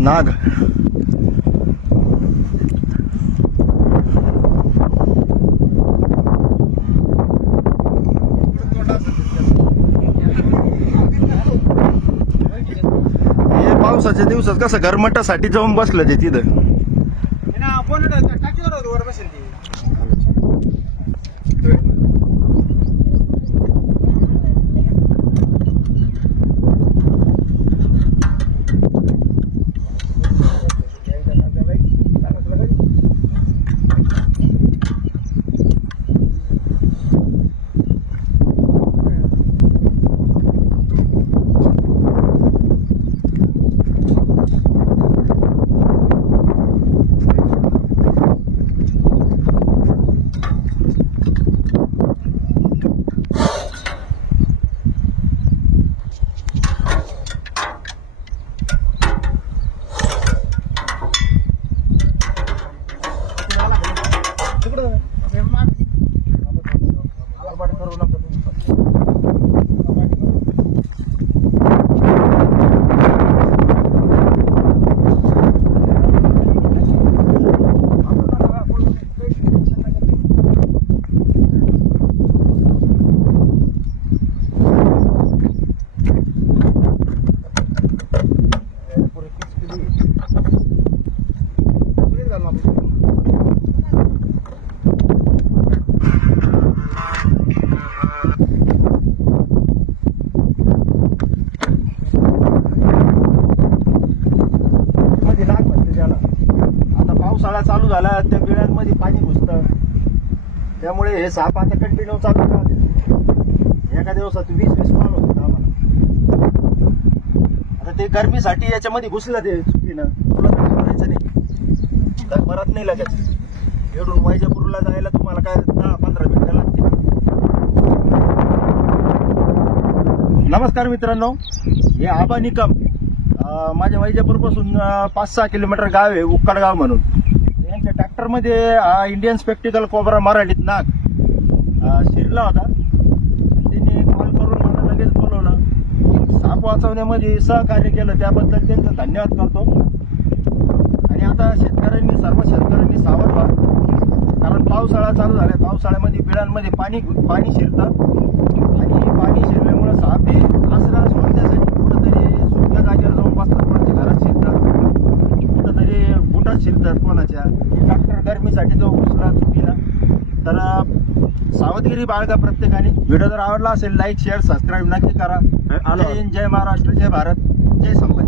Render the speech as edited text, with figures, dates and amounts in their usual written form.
नाग. हे पावसाच्या दिवसात कसं गरमटासाठी जाऊन बसलं ते तिथं. पावसाळा चालू झाला, त्या बिळांमध्ये पाणी घुसतं, त्यामुळे हे साप आता कंटिन्यू चालू राहते. एका दिवसात 20-20 कॉल होतात आम्हाला. आता ते गरमीसाठी याच्यामध्ये घुसलं ते चुकीनं. तुला तर घाबरायचं नाही, तर परत नाही लगेच. एवढून वैजापूरला जायला तुम्हाला काय 10-15 मिनिटं लागतील. नमस्कार मित्रांनो, हे आबा निकम. माझ्या वैजापूरपासून 5-6 किलोमीटर गाव आहे, उक्कडगाव म्हणून. यांच्या ट्रॅक्टरमध्ये इंडियन स्पेक्टिकल कोब्रा मराठीत नाग शिरला होता. त्यांनी कॉल करून मला लगेच बोलवलं. साप वाचवण्यामध्ये सहकार्य केलं, त्याबद्दल त्यांचं धन्यवाद करतो. आणि आता सर्व शेतकऱ्यांनी सावध व्हा, कारण पावसाळा चालू झाला. पावसाळ्यामध्ये बिळांमध्ये पाणी शिरतं आणि पाणी शिरल्यामुळे साप हे आसरा शोधण्यासाठी कुठंतरी सुक्या जागेवर जाऊन बसतात. कोणाच्या घरात शिरतात, कुठंतरी बुटात शिरतात कोणाच्या. ट्रॅक्टर गरमीसाठी तो घुसला चुकीला. तर सावधगिरी बाळगा प्रत्येकाने. व्हिडिओ जर आवडला असेल लाईक शेअर सबस्क्राईब नक्की करा. जय हिंद, जय महाराष्ट्र, जय भारत, जय संभाजी.